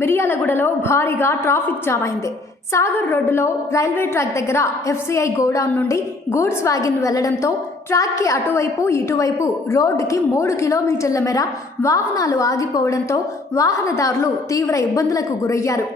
మిర్యాలగూడలో భారీగా traffic jam అయింది. సాగర్ రోడ్డులో రైల్వే ట్రాక్ దగ్గర ఎఫ్సిఐ గోడౌన్ నుండి గూడ్స్ వ్యాగన్ వెళ్లడంతో ట్రాక్కి అటువైపు ఇటువైపు రోడ్డుకి 3 కిలోమీటర్ల మేర వాహనాలు ఆగిపోవడంతో వాహనదారులు తీవ్ర ఇబ్బందులకు గురయ్యారు.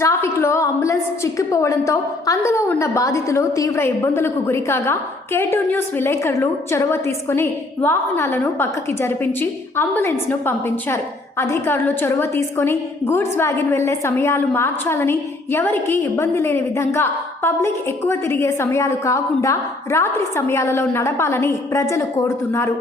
ట్రాఫిక్లో అంబులెన్స్ చిక్కిపోవడంతో అందులో ఉన్న బాధితులు తీవ్ర ఇబ్బందులకు గురికాగా K2 న్యూస్ విలేకరులు చొరవ తీసుకుని వాహనాలను పక్కకి జరిపించి అంబులెన్స్ను పంపించారు. అధికారులు చొరవ తీసుకుని గూడ్స్ వ్యాగన్ వెళ్లే సమయాలు మార్చాలని, ఎవరికీ ఇబ్బంది లేని విధంగా పబ్లిక్ ఎక్కువ తిరిగే సమయాలు కాకుండా రాత్రి సమయాలలో నడపాలని ప్రజలు కోరుతున్నారు.